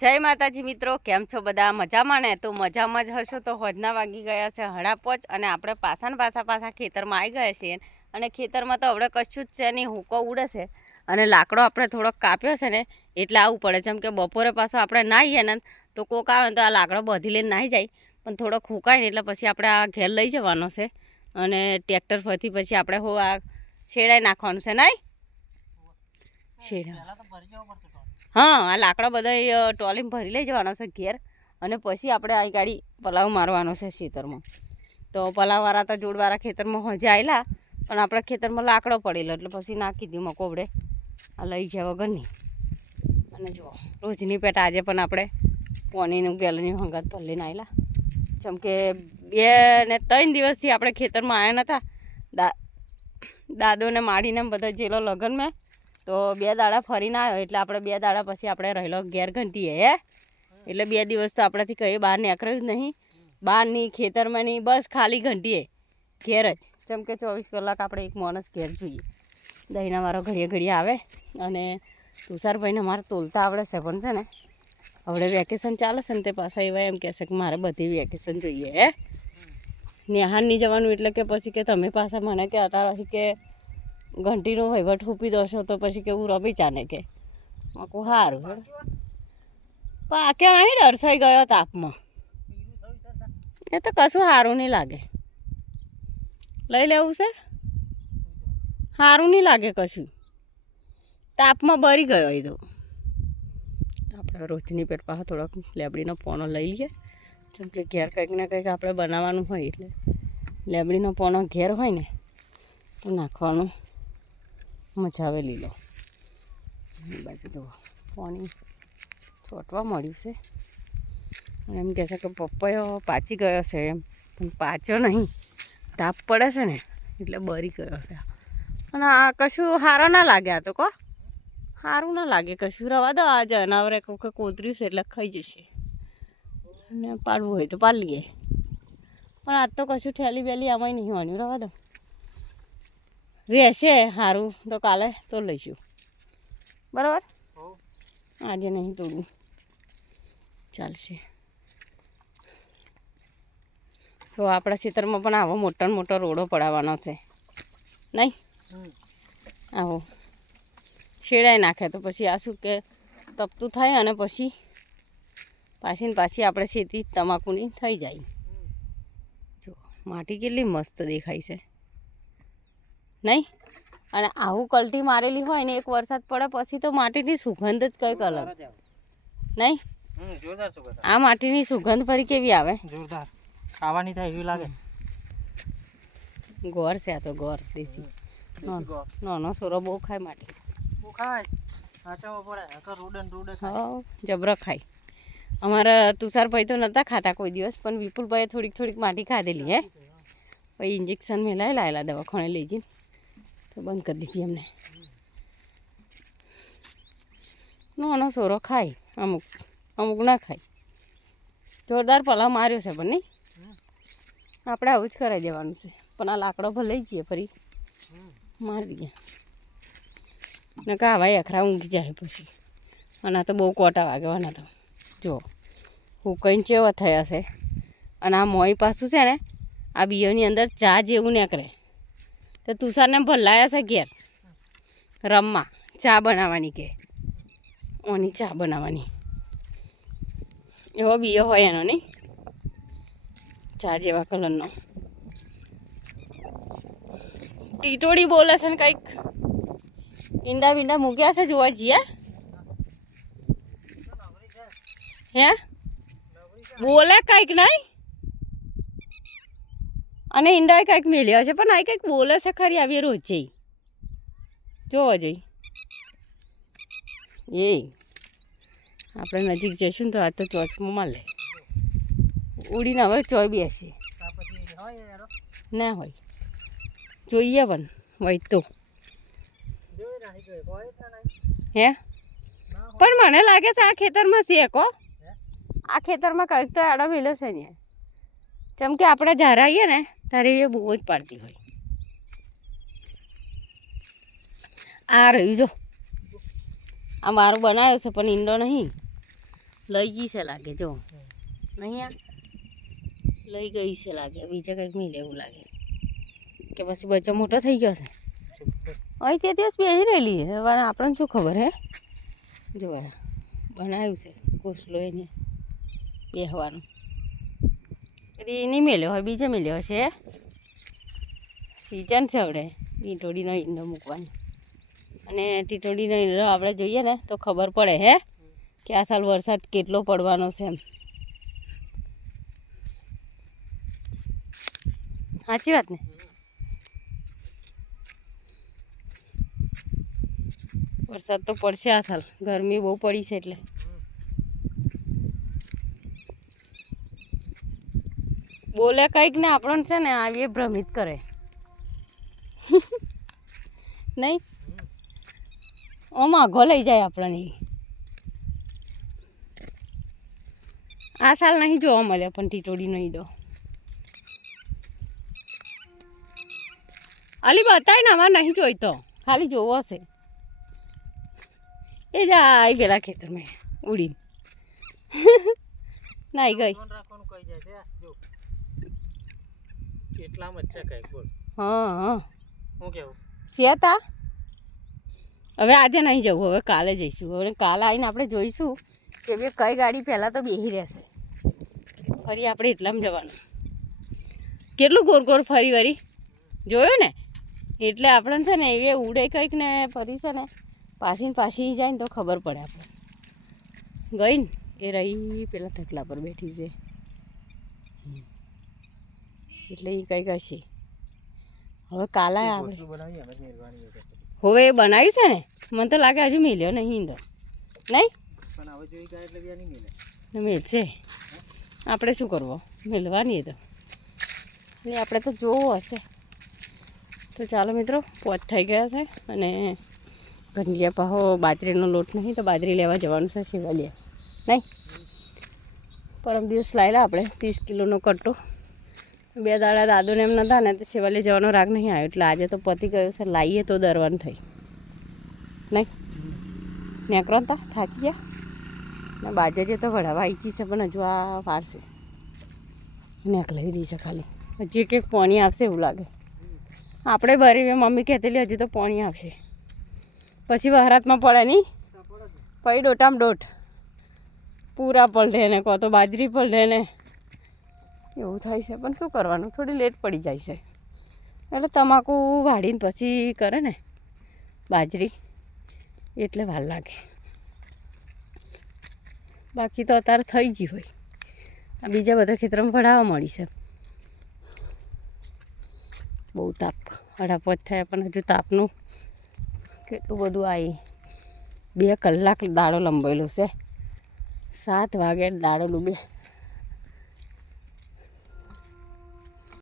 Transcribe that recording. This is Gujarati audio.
જય માતાજી મિત્રો, કેમ છો બધા? મજામાં ને? તો મજામાં જ હશો. તો હોજના વાગી ગયા છે 8:30 અને આપણે પાછા ખેતરમાં આવી ગયા છીએ. અને ખેતરમાં તો હવે કશું જ છે નહીં, હુંકો ઉડે છે અને લાકડો આપણે થોડોક કાપ્યો છે ને એટલે આવવું પડે. જેમ કે બપોરે પાછો આપણે નાહીએ ને તો કોક આવે ને તો આ લાકડો બધી લઈને નાહી જાય, પણ થોડોક હુકાય ને એટલે પછી આપણે આ ઘેર લઈ જવાનો છે અને ટ્રેક્ટર ફરથી પછી આપણે આ શેડાઈ નાખવાનું છે. નહીં શેડા, હા, આ લાકડા બધા ટોલીમાં ભરી લઈ જવાનો છે ઘેર અને પછી આપણે આ ગાડી પલાવ મારવાનો છે ખેતરમાં. તો પલાવવાળા તો જોડવાળા ખેતરમાં હજે આવેલા, પણ આપણા ખેતરમાં લાકડો પડેલો એટલે પછી નાખી દીધું મકોબડે આ લઈ ગયા વગરની. અને જુઓ રોજની પેટ આજે પણ આપણે પાણીનું ગેલની હંગાત ભરીને આવેલા. જેમ કે 2 ને 3 દિવસથી આપણે ખેતરમાં આવ્યા નહોતા. દાદોને માડીને બધા જેલો લગ્નમાં તો 2 દાડા ફરીને આવ્યો એટલે આપણે 2 દાડા પછી આપણે રહેલો ઘેર ઘંટીએ એટલે 2 દિવસ તો આપણાથી કંઈ બહાર નીકળ્યું જ નહીં, બહારની ખેતરમાં નહીં, બસ ખાલી ઘંટીએ ઘેર જ. જેમ કે 24 કલાક આપણે એક માણસ ઘેર જોઈએ. દહીંના મારો ઘડીએ આવે અને તુષારભાઈને અમારે તોલતા આવડે છે, પણ છે ને હવે વેકેશન ચાલે છે ને તે પાછા એવા એમ કહેશે કે મારે બધી વેકેશન જોઈએ નેહાન નહીં જવાનું. એટલે કે પછી કે તમે પાછા મને કે અત્યારે કે ઘંટીનો વહીવટ ફૂપી દો છો તો પછી કેવું રમી ચાને કે માકું સારું પાકે નહીં ડરસાઈ ગયો તાપમાં. એ તો કશું સારું નહીં લાગે, લઈ લેવું છે, સારું નહીં લાગે કશું, તાપમાં બરી ગયો. એ તો આપણે રોજની પેટ પાસે થોડોક લેબડીનો પોનો લઈ લઈએ. જેમ કે ઘેર કંઈક ને કંઈક આપણે બનાવવાનું હોય એટલે લેબડીનો પોનો ઘેર હોય ને તો નાખવાનું મજા આવે. લીલો બાજુ તો પાણી છોટવા મળ્યું છે અને એમ કહે છે કે પપૈયો પાચી ગયો છે એમ, પણ પાચ્યો નહીં, તાપ પડે છે ને એટલે બરી ગયો છે. અને આ કશું સારા ના લાગે, આ તો સારું ના લાગે કશું. રવા દો, આ જનાવરે કોતર્યું છે એટલે ખાઈ જશે અને પાડવું હોય તો પાડી લઈએ, પણ આજ તો કશું ઠેલી વેલી આમાંય નહીં હોવાનું. રવા દો, રહેશે સારું તો કાલે તો લઈશું, બરાબર. આજે નહીં તોડવું, ચાલશે. તો આપણા ખેતરમાં પણ આવો મોટો રોડો પડાવવાનો છે નહીં? આવો શેડાઈ નાખે તો પછી આ શું કે તપતું થાય અને પછી પાછી આપણે ખેતી તમાકુની થઈ જાય. જો માટી કેટલી મસ્ત દેખાય છે નહીં? અને આવું કલટી મારેલી હોય ને એક વરસાદ પડે પછી તો માટીની સુગંધ જ કંઈક અલગ નહીં? આ માટીની સુગંધ ફરી કેવી આવે, જોરદાર ખાવાની થાય એવી લાગે. ગોર છે આ તો, ગોર દેશી. નાનો સોરો બહુ ખાય માટી, જબરો ખાય. અમારા તુષારભાઈ તો નહોતા ખાતા કોઈ દિવસ, પણ વિપુલભાઈએ થોડીક માટી ખાધેલી હે. પછી ઇન્જેક્શન મેલાય લાયેલા દવાખાને લઈ જઈને તો બંધ કરી દીધી એમને. નાનો સોરો ખાય, અમુક ના ખાય. જોરદાર પલાવ માર્યો છે, પણ નહીં આપણે આવું જ કરાવી દેવાનું છે. પણ આ લાકડો પર લઈ જઈએ ફરી મારી દઈએ ને કાવાય અખરા ઊંઘી જાય પછી. અને આ તો બહુ કોટા વાગવાના તો જો હુકઈને ચેવા થયા છે. અને આ મોઈ પાછું છે ને આ બીયોની અંદર ચા જેવું નીકળે તો તુષારને ભલાયા છે ઘેર રમવા ચા બનાવવાની, કે ઓની ચા બનાવવાની એવો બીયો હોય એનો નહીં, ચા જેવા કલરનો. ટીટોડી બોલે છે ને કંઈક ઈંડા બીંડા મૂક્યા છે, જોવા જઈએ હે બોલે કંઈક નહીં. અને ઈંડા કંઈક મેલ્યા છે, પણ આ કંઈક બોલે છે ખરી. આવી રોજ જઈ જોવા જઈ એ આપણે નજીક જઈશું ને તો આ તો ચોચમાં મળે ઉડીને હવે ચોય બેસે ના હોય જોઈએ પણ હોય તો હે. પણ મને લાગે છે આ ખેતરમાં શેકો, આ ખેતરમાં કંઈક તો આડો મેલ્યો છે ને. જેમ કે આપણે જ્યારે આવીએ ને ત્યારે એ બહુ જ પાડતી હોય. આ રહ્યું જો આ મારું બનાવ્યું છે પણ ઈંડો નહીં, લઈ ગઈ છે લાગે જો નહીં આ લઈ ગઈ છે લાગે બીજા કંઈક મિલે એવું લાગે કે પછી બચ્ચો મોટો થઈ ગયો છે અહીં તે દિવસ બેસી રહેલી હવે આપણને શું ખબર હે જોવા બનાવ્યું છે કોસલો એને બેસવાનું એ નહીં મેલ્યો હોય બીજે મેલ્યો હશે સિઝન છે આપણે ટીટોડીનો ઈંડો મૂકવાની અને ટીટોડીનો ઈંડો આપણે જોઈએ ને તો ખબર પડે હે કે આ સાલ વરસાદ કેટલો પડવાનો છે એમ સાચી વાત ને વરસાદ તો પડશે આ સાલ ગરમી બહુ પડી છે એટલે બોલે કંઈક ને આપણને છે ને આવી ભ્રમિત કરે નહીં ઓમાં આઘો લઈ જાય આપણને આ સાલ નહીં જોવા મળે પણ ટીટોડીનો ઈંડો અલી બતાય ને અમારે નહીં જોઈતો ખાલી જોવો હશે એ જા આવી ગયેલા ખેતરમાં ઉડીને નાઈ ગઈ હા હા શેતા હવે આજે નહીં જવું હવે કાલે જઈશું હવે કાલે આવીને આપણે જોઈશું કે બે કઈ ગાડી પહેલાં તો બેસી રહેશે ફરી આપણે એટલામાં જવાનું કેટલું ગોર ગોર ફરી વરી જોયું ને એટલે આપણને છે ને એ ઉડે કંઈક ને ફરી છે ને પાછી જાય ને તો ખબર પડે આપણે ગઈ ને એ રહી પેલા થકલા પર બેઠી છે એટલે એ કંઈક હશે હવે કાલે આપણે હવે એ બનાવ્યું છે ને મને તો લાગે હજુ મેલ્યો નહીં ઈંડો નહીં મેલશે આપણે શું કરવો મેળવાની તો એટલે આપણે તો જોવું હશે તો ચાલો મિત્રો પોચ થઈ ગયા છે અને ગંડિયા પાહો બાજરીનો લોટ નહીં તો બાજરી લેવા જવાનું છે શિવાલિયા નહીં પરમ દિવસ લાવેલા આપણે 30 કિલોનો કટ્ટો 2 દાડા દાદુને એમ નહોતા ને તો શિવાલિયા જવાનો રાગ નહીં આવ્યો એટલે આજે તો પતી ગયો છે લાવીએ તો દરવાનું થઈ નહીં નેકરો તા થાકી ગયા ને બાજરી તો વઢાવા આવી ગઈ છે પણ હજુ આ વાર છે નેકલાવી રહી છે ખાલી હજી કંઈક પાણી આવશે એવું લાગે આપણે ભરી મમ્મી કહેતેલી હજુ તો પાણી આવશે પછી વહરાતમાં પડે નહીં પછી ડોટામાં ડોટ પૂરા પલટે ને કહો તો બાજરી પલટે ને એવું થાય છે પણ શું કરવાનું થોડી લેટ પડી જાય છે એટલે તમાકુ વાળીને પછી કરે ને બાજરી એટલે વાર લાગે બાકી તો અત્યારે થઈ ગઈ હોય આ બીજા બધા ખેતરમાં ભરાવા મળી છે બહુ તાપ 8:30 થયા પણ હજુ તાપનું કેટલું બધું આવી 2 કલાક દાડો લંબાયેલો છે 7 વાગે દાડો ડૂબે